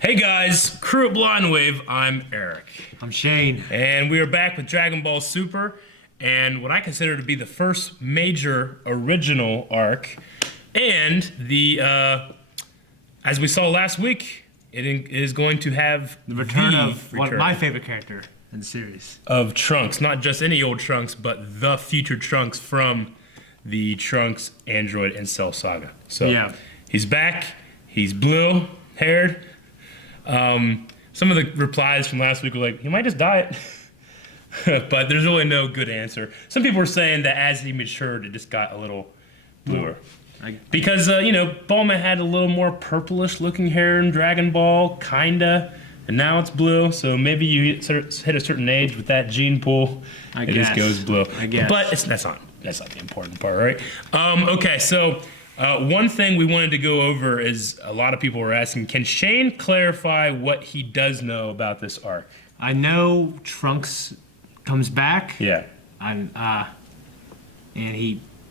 Hey guys, crew at Blind Wave, I'm Eric. I'm Shane. And we are back with Dragon Ball Super, and what I consider to be the first major original arc, and as we saw last week, it is going to have The return of my favorite character in the series. Of Trunks, not just any old Trunks, but the future Trunks from the Trunks, Android, and Cell saga. So yeah. He's back, he's blue-haired. Some of the replies from last week were like, he might just dye it. But there's really no good answer. Some people were saying that as he matured, it just got a little bluer. Because, Bulma had a little more purplish looking hair in Dragon Ball, kinda. And now it's blue, so maybe you hit a certain age with that gene pool, it just goes blue. I guess. But that's not the important part, right? Okay, so one thing we wanted to go over is a lot of people were asking, can Shane clarify what he does know about this arc? I know Trunks comes back. Yeah. And I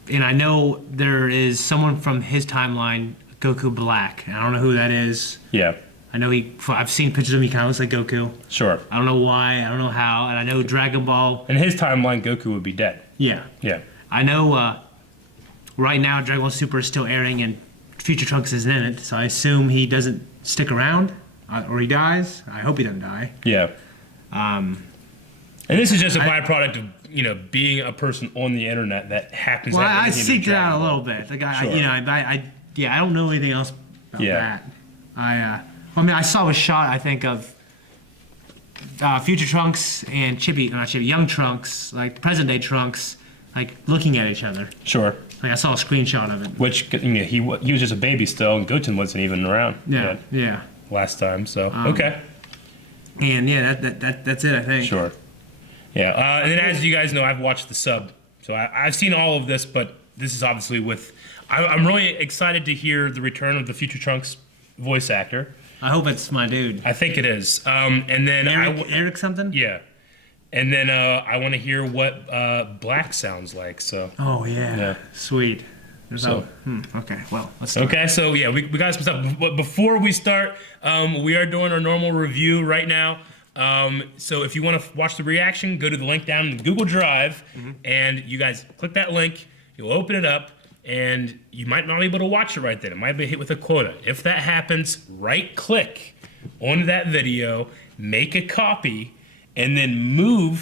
know there is someone from his timeline, Goku Black. I don't know who that is. Yeah. I know I've seen pictures of him. He kind of looks like Goku. Sure. I don't know why. I don't know how. And I know Dragon Ball. In his timeline, Goku would be dead. Yeah. Yeah. I know. Right now, Dragon Ball Super is still airing, and Future Trunks isn't in it. So I assume he doesn't stick around, or he dies. I hope he doesn't die. Yeah. And this is just a byproduct of being a person on the internet that happens. Well, to have I anything to do seeked with it out a Dragon little Ball. bit. Like Sure. I don't know anything else about that. I saw a shot, I think, of Future Trunks and Young Trunks, like present day Trunks, like looking at each other. Sure. Like I saw a screenshot of it. Which he was just a baby still, and Goten wasn't even around. Yeah. Last time, so okay. And yeah, that's it, I think. Sure. Yeah, and then as you guys know, I've watched the sub, so I've seen all of this, but this is obviously with. I'm really excited to hear the return of the Future Trunks voice actor. I hope it's my dude. I think it is. And then Eric something. Yeah, and then I want to hear what Black sounds like. So. Oh yeah. Sweet. Okay. Well, let's start. Okay, so yeah, we got some stuff. But before we start, we are doing our normal review right now. So if you want to watch the reaction, go to the link down in the Google Drive, and you guys click that link. You'll open it up, and you might not be able to watch it right then. It might be hit with a quota. If that happens, right-click on that video, make a copy, and then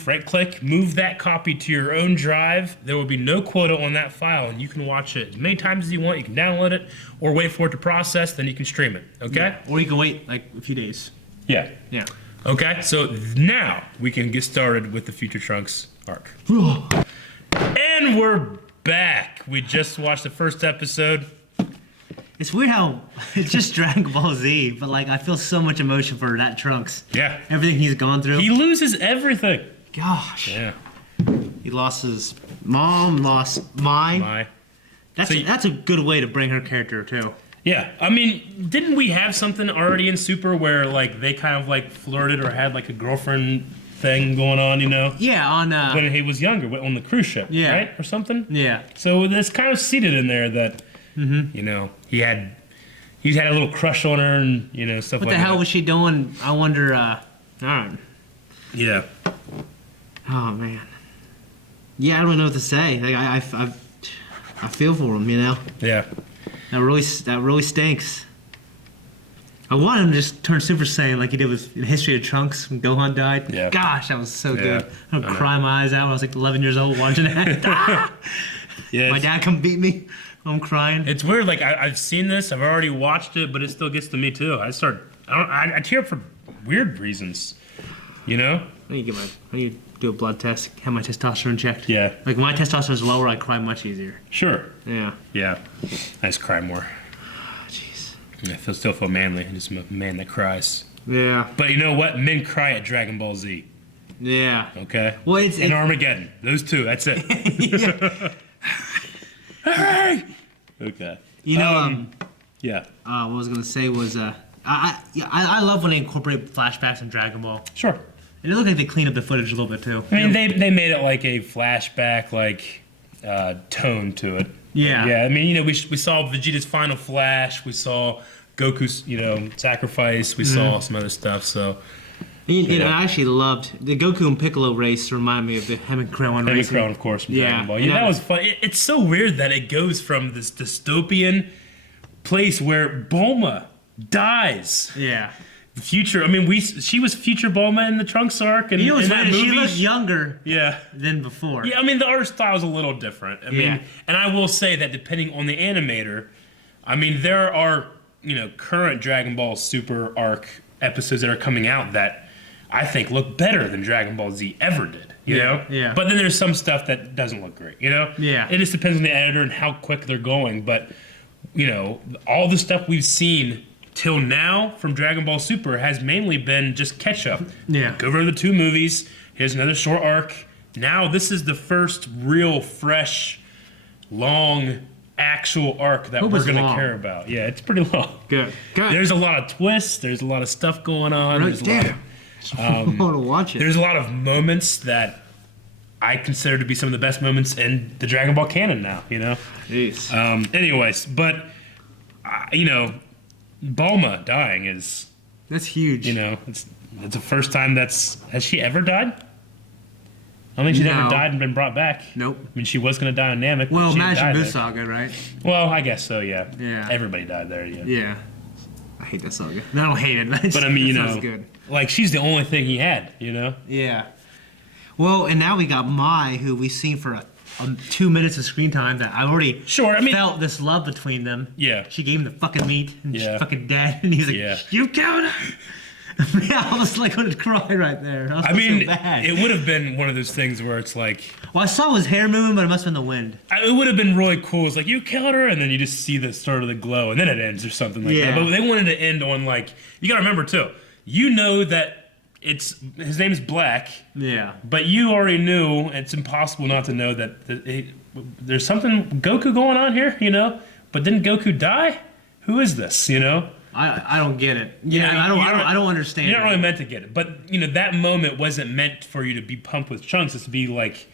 right-click, move that copy to your own drive. There will be no quota on that file, and you can watch it as many times as you want. You can download it, or wait for it to process, then you can stream it, okay? Yeah. Or you can wait like a few days. Yeah. Yeah. Okay, so now we can get started with the Future Trunks arc. And we're back. We just watched the first episode. It's weird how it's just Dragon Ball Z, but like I feel so much emotion for that Trunks. Yeah. Everything he's gone through. He loses everything. Gosh. Yeah. He lost his mom, lost Mai. That's a good way to bring her character too. Yeah. I mean, didn't we have something already in Super where like they kind of like flirted or had like a girlfriend thing going on, Yeah, on when he was younger, on the cruise ship, yeah. right? Or something? Yeah. So it's kind of seated in there that he had a little crush on her and stuff like that. What the hell was she doing? I wonder Yeah. Oh man. Yeah, I don't know what to say. Like I feel for him, Yeah. That really stinks. I want him to just turn Super Saiyan like he did with in History of Trunks when Gohan died. Yeah. Gosh, that was so good. I I'd cry my eyes out when I was like 11 years old watching that. Yeah. My dad come beat me. I'm crying. It's weird. Like I've seen this, I've already watched it, but it still gets to me too. I tear up for weird reasons. I need to do a blood test, have my testosterone checked. Yeah. Like my testosterone is lower, I cry much easier. Sure. Yeah. Yeah. I just cry more. Jeez. I still feel manly. I'm just a man that cries. Yeah. But you know what? Men cry at Dragon Ball Z. Yeah. Okay. Well, and Armageddon. Those two. That's it. Yeah. Hey. Okay. Yeah. What I was gonna say was I love when they incorporate flashbacks in Dragon Ball. Sure. And it looked like they cleaned up the footage a little bit too. I mean, they made it like a flashback tone to it. Yeah. Yeah. I mean, we saw Vegeta's final flash. We saw Goku's, sacrifice. We saw some other stuff. So And I actually loved the Goku and Piccolo race. Reminded me of the him and Krillin race. Crown, of course, from Dragon Ball. Yeah, that was fun. It's so weird that it goes from this dystopian place where Bulma dies. Yeah. Future. I mean, she was future Bulma in the Trunks arc, and in that movie, she looked younger. Yeah. Than before. Yeah, I mean, the art style is a little different. I mean, and I will say that depending on the animator, I mean, there are current Dragon Ball Super arc episodes that are coming out that I think look better than Dragon Ball Z ever did. You know? Yeah. But then there's some stuff that doesn't look great. Yeah. It just depends on the editor and how quick they're going. But all the stuff we've seen till now from Dragon Ball Super has mainly been just catch up. Yeah. Go over the 2 movies. Here's another short arc. Now this is the first real, fresh, long, actual arc that we're going to care about. Yeah, it's pretty long. Good. There's a lot of twists. There's a lot of stuff going on. Right, damn. I want to watch it. There's a lot of moments that I consider to be some of the best moments in the Dragon Ball canon now, Jeez. Anyways, but, Bulma dying is... That's huge. It's the first time has she ever died? I don't think she's ever died and been brought back. Nope. I mean, she was going to die on Namek. Well, she didn't die Majin Buu there. saga, right? Well, I guess so, yeah. Yeah. Everybody died there, yeah. Yeah. I hate that saga. No, I don't hate it. But I mean, good. like, she's the only thing he had, Yeah. Well, and now we got Mai, who we've seen for 2 minutes of screen time that I already felt this love between them. Yeah. She gave him the fucking meat, and she's Yeah. fucking dead, and he's like, "You killed her." I almost wanted to cry right there. I mean, so bad. It would have been one of those things where it's like... Well, I saw his hair moving, but it must have been the wind. It would have been really cool. It's like, you killed her, and then you just see the start of the glow, and then it ends or something like that. But they wanted to end on, like... You gotta remember, too, that his name's Black. Yeah. But you already knew, it's impossible not to know that there's something Goku going on here, But didn't Goku die? Who is this, I don't get it. Yeah, I don't understand. You're not really meant to get it. But, that moment wasn't meant for you to be pumped with Trunks. It's to be like,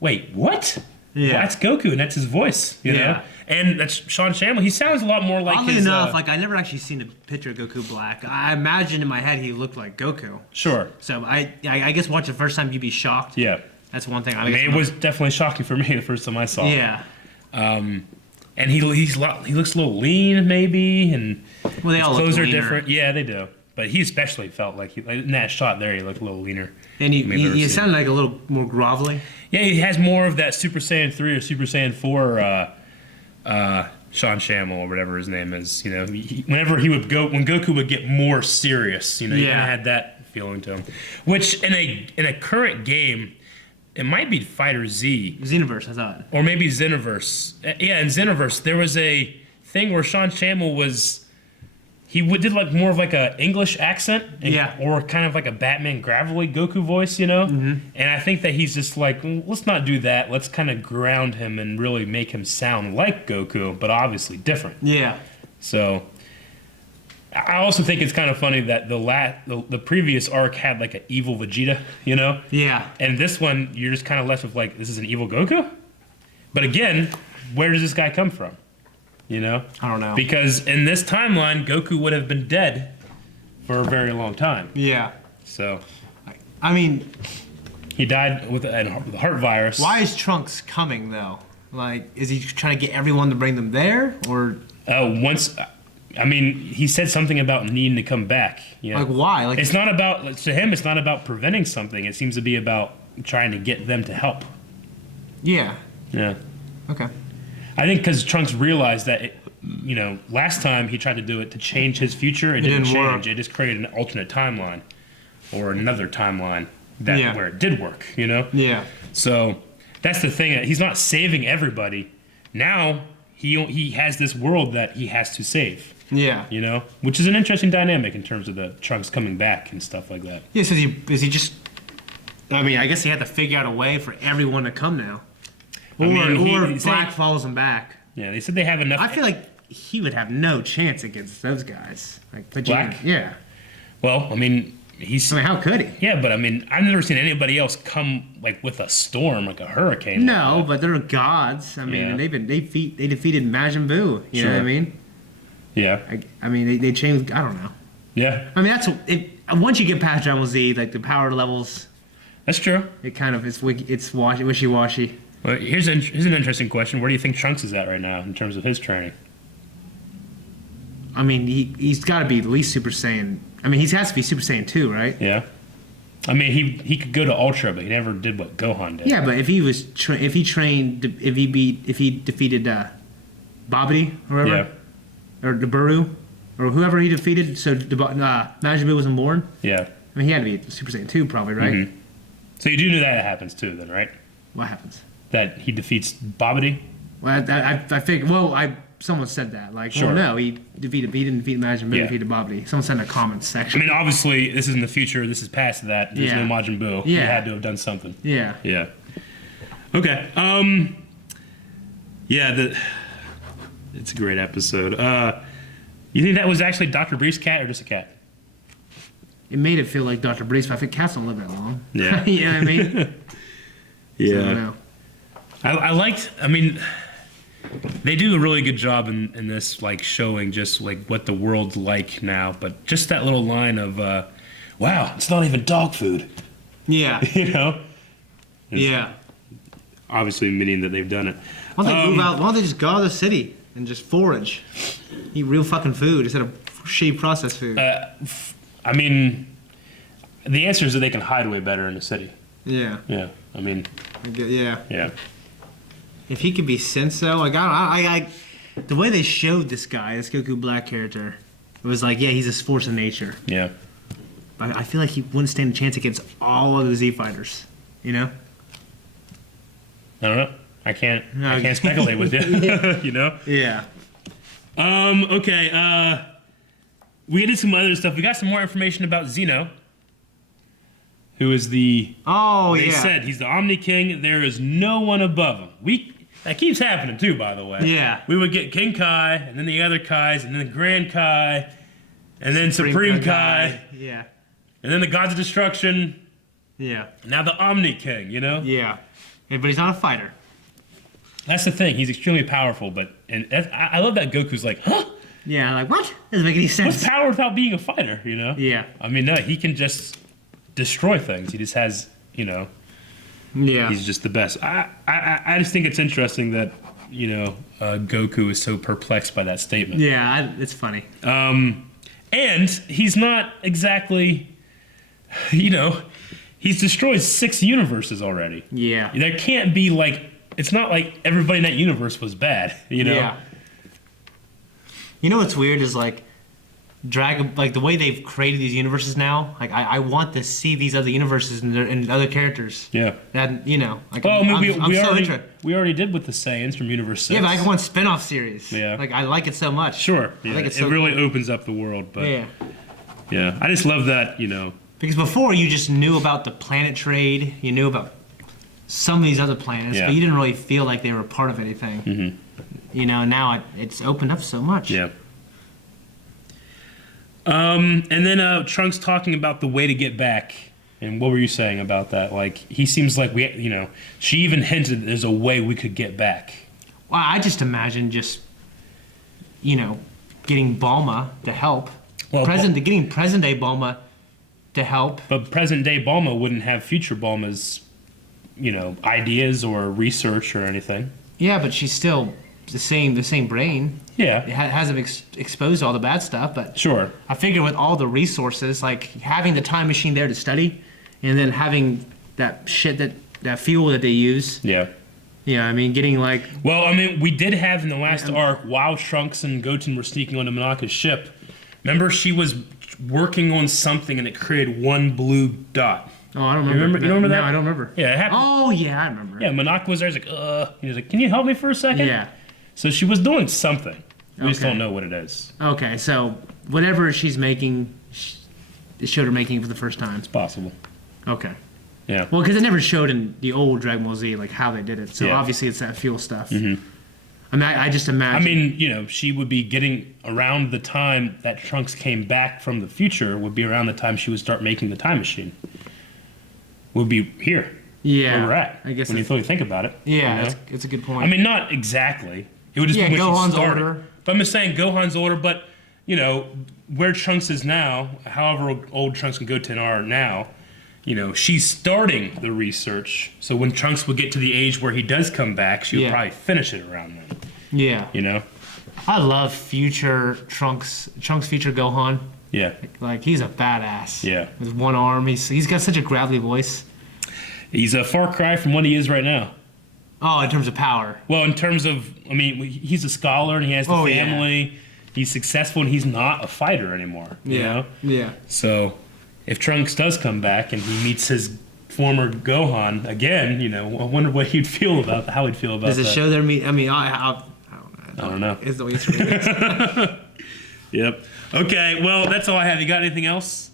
wait, what? Yeah. Well, that's Goku, and that's his voice, you know? And that's Sean Shamble. He sounds a lot more like Oddly enough, I never actually seen a picture of Goku Black. I imagine in my head he looked like Goku. Sure. So I guess watch the first time you'd be shocked. Yeah. That's one thing. I mean, it was definitely shocking for me the first time I saw it. Yeah. And he looks a little lean, maybe, and well, they all his clothes look are different. Yeah, they do. But he especially felt like in that shot there, he looked a little leaner. And he sounded like a little more grovelly. Yeah, he has more of that Super Saiyan 3 or Super Saiyan 4 Sean Shamble or whatever his name is. Whenever he would go, when Goku would get more serious, he kind of had that feeling to him. Which in a current game, it might be Fighter Z. Xenoverse, I thought. Or maybe Xenoverse. Yeah, in Xenoverse, there was a thing where Sean Shamble was... He did more of like a English accent, or kind of like a Batman gravelly Goku voice, Mm-hmm. And I think that he's just like, let's not do that. Let's kind of ground him and really make him sound like Goku, but obviously different. Yeah. So I also think it's kind of funny that the previous arc had like an evil Vegeta, Yeah. And this one, you're just kind of left with like, this is an evil Goku? But again, where does this guy come from? I don't know. Because in this timeline, Goku would have been dead for a very long time. Yeah. So, I mean, he died with a heart virus. Why is Trunks coming though? Like, is he trying to get everyone to bring them there, or? He said something about needing to come back. Like why? Like it's not about to him. It's not about preventing something. It seems to be about trying to get them to help. Yeah. Yeah. Okay. I think because Trunks realized that, last time he tried to do it to change his future, it didn't change. It just created an alternate timeline or another timeline where it did work, Yeah. So that's the thing. He's not saving everybody. Now he has this world that he has to save. Yeah. Which is an interesting dynamic in terms of the Trunks coming back and stuff like that. Yeah, so is he just... I mean, I guess he had to figure out a way for everyone to come now. Or Black follows him back. Yeah, they said they have enough... I feel like he would have no chance against those guys. Like Vegeta. Black? Yeah. Well, how could he? Yeah, but I've never seen anybody else come with a storm, like a hurricane. No, but they're gods. They defeated Majin Buu. You know what I mean? Yeah. I mean, they changed. I don't know. Yeah. I mean, that's it. Once you get past Dragon Ball Z, like the power levels, That's true. it kind of it's wishy-washy. Well, here's an interesting question. Where do you think Trunks is at right now in terms of his training? I mean, he's got to be at least Super Saiyan. I mean, he has to be Super Saiyan 2, right? Yeah. I mean, he could go to Ultra, but he never did what Gohan did. Yeah, but if he defeated Babidi or whatever, Yeah. or the Buru, or whoever he defeated, so Majin Buu wasn't born. Yeah. I mean, he had to be Super Saiyan 2, probably, right? Mhm. So you do know that happens too, then, right? What happens? That he defeats Babidi? Well, I think. Well, someone said that. Like, Sure. well, no, he didn't defeat Majin Buu. He Yeah. defeated Babidi. Someone said in the comments I section. mean, obviously, this is in the future. This is past that. There's Yeah. no Majin Buu. He Yeah. had to have done something. Yeah. Yeah. Okay. Yeah. It's a great episode. You think that was actually Dr. Brief's cat or just a cat? It made it feel like Dr. Breeze, but I think cats don't live that long. Yeah. You know what I mean? So, I don't know. I liked. I mean, they do a really good job in this, like showing just like what the world's like now. But just that little line of, "Wow, it's not even dog food," Yeah. you know. Yeah. Obviously, meaning that they've done it. Why don't they move out? Why don't they just go out of the city and just forage? Eat real fucking food instead of shitty processed food. I mean, the answer is that they can hide way better in the city. Yeah. Yeah. I mean, Yeah. yeah. If he could be Senso, like I the way they showed this guy, this Goku Black character, it was like, yeah, he's a force of nature. Yeah. But I feel like he wouldn't stand a chance against all of the Z fighters. You know? I don't know. I can't Okay. speculate with you. You know? Yeah. Okay. We did some other stuff. We got some more information about Zeno, who is the. Oh They yeah. said he's the Omni King. There is no one above him. That keeps happening too, by the way. Yeah. We would get King Kai, and then the other Kais, and then the Grand Kai, and then Supreme Kai, Yeah. and then the Gods of Destruction. Yeah. Now the Omni King. You know. Yeah. But he's not a fighter. That's the thing. He's extremely powerful, but I love that Goku's like, huh? Yeah. Like what? Doesn't make any sense. What's power without being a fighter? You know. Yeah. I mean, no, he can just destroy things. He just has, you know. Yeah. He's just the best. I just think it's interesting that, you know, Goku is so perplexed by that statement. Yeah. It's funny. And he's not exactly, you know, he's destroyed 6 universes already. Yeah. There can't be like, it's not like everybody in that universe was bad, you know? Yeah. You know what's weird is like the way they've created these universes now. Like I want to see these other universes and other characters. Yeah. And you know, like Well, I mean, I'm so already, interested. we already did with the Saiyans from Universe 6. Yeah, but I want spin-off series. Yeah. Like I like it so much. Sure. I Yeah. think it's It so really cool. opens up the world, but Yeah. yeah. I just love that, you know. Because before you just knew about the planet trade, you knew about some of these other planets, Yeah. but you didn't really feel like they were part of anything. Mhm. You know, now it's opened up so much. Yeah. And then Trunks talking about the way to get back. And what were you saying about that? Like, he seems like she even hinted that there's a way we could get back. Well, I just imagine getting Bulma to help. Well, Getting present day Bulma to help. But present day Bulma wouldn't have future Bulma's, ideas or research or anything. Yeah, but she's still the same brain. Yeah. It hasn't exposed all the bad stuff, but Sure. I figure with all the resources, like having the time machine there to study, and then having that shit that fuel that they use. Yeah. Yeah, I mean, getting like. Well, I mean, we did have in the last arc, while Trunks and Goten were sneaking onto Monaka's ship, remember she was working on something and it created one blue dot. Oh, I don't remember. You remember that? No, I don't remember. Yeah, it happened. Oh, yeah, I remember. Yeah, Monaka was there. He's like, He was like, can you help me for a second? Yeah. So she was doing something. We just Okay. don't know what it is. Okay, so whatever she's making, it showed her making it for the first time. It's possible. Okay. Yeah. Well, because it never showed in the old Dragon Ball Z like how they did it. So Yeah. obviously it's that fuel stuff. Mm-hmm. I mean, I just imagine. I mean, she would be getting around the time that Trunks came back from the future would be around the time she would start making the time machine. Would be here. Yeah. Where we're at. I guess when you really think about it. Yeah, you know? it's a good point. I mean, not exactly. It would just Yeah, be when Gohan's she started. older. But I'm just saying Gohan's older, but you know, where Trunks is now, however old Trunks and Goten are now, you know, she's starting the research. So when Trunks will get to the age where he does come back, she'll probably finish it around then. Yeah. You know? I love future Trunks future Gohan. Yeah. Like, he's a badass. Yeah. With one arm. He's got such a gravelly voice. He's a far cry from what he is right now. Oh, in terms of power. Well, in terms of, I mean, he's a scholar and he has the family. Yeah. He's successful and he's not a fighter anymore. You know? Yeah. So, if Trunks does come back and he meets his former Gohan again, you know, I wonder what he'd feel about how he'd feel about that. Does it show their meet? I mean, I don't know. It's the way it's Yep. Okay. Well, that's all I have. You got anything else?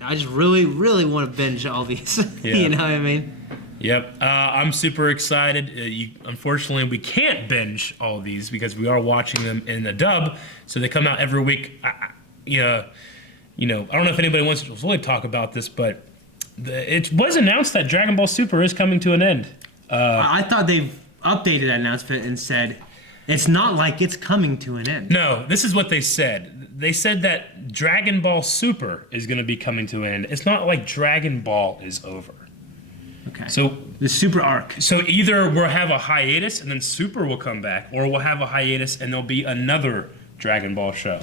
I just really, really want to binge all these. Yeah. You know what I mean? Yep. I'm super excited. Unfortunately, we can't binge all these because we are watching them in a dub, so they come out every week. You know, I don't know if anybody wants to really talk about this, but it was announced that Dragon Ball Super is coming to an end. I thought they've updated that announcement and said it's not like it's coming to an end. No, this is what they said. They said that Dragon Ball Super is going to be coming to an end. It's not like Dragon Ball is over. Okay. So the Super arc. So either we'll have a hiatus and then Super will come back, or we'll have a hiatus and there'll be another Dragon Ball show.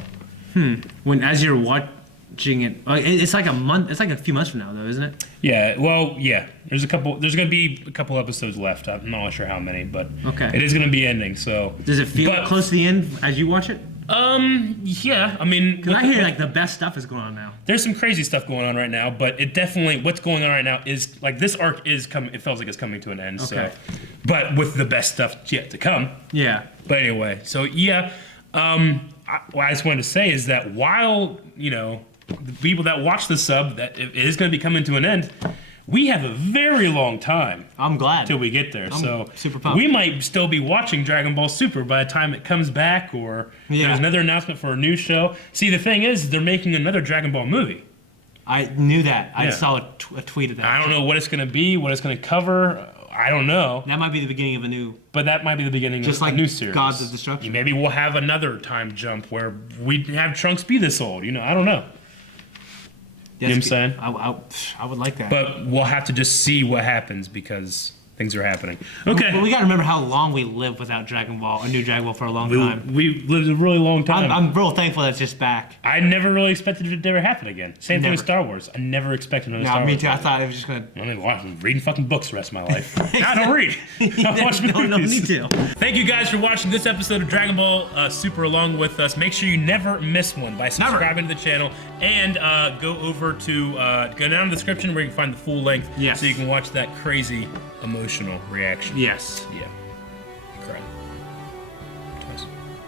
When as you're watching it, it's like a month. It's like a few months from now, though, isn't it? Yeah. Well, yeah. There's going to be a couple episodes left. I'm not sure how many, but it is going to be ending. So does it feel close to the end as you watch it? Yeah. I mean, because I hear like the best stuff is going on now. There's some crazy stuff going on right now, but it definitely what's going on right now is like this arc is coming. It feels like it's coming to an end. Okay. So, but with the best stuff yet to come. Yeah. But anyway, so yeah. What I just wanted to say is that while, you know, the people that watch the sub, that it is going to be coming to an end, we have a very long time. I'm glad. Till we get there. So super pumped. We might still be watching Dragon Ball Super by the time it comes back, or there's another announcement for a new show. See, the thing is, they're making another Dragon Ball movie. I knew that. I saw a tweet of that. I don't know what it's going to be, what it's going to cover. I don't know. That might be the beginning of a new... But that might be the beginning of a new series. Gods of Destruction. Maybe we'll have another time jump where we have Trunks be this old. You know, I don't know. You know what I'm saying? I would like that. But we'll have to just see what happens because things are happening. Okay. But we got to remember how long we lived without Dragon Ball, a new Dragon Ball for a long time. We lived a really long time. I'm real thankful that it's just back. I never really expected it to ever happen again. Same thing with Star Wars. I never expected another Star Wars. Me too. I thought it was just going to... I'm reading fucking books the rest of my life. I don't read. I watch movies. No need to. Thank you guys for watching this episode of Dragon Ball Super along with us. Make sure you never miss one by subscribing to the channel and go over to go down in the description where you can find the full length so you can watch that crazy emotional reaction. Yes. Yeah.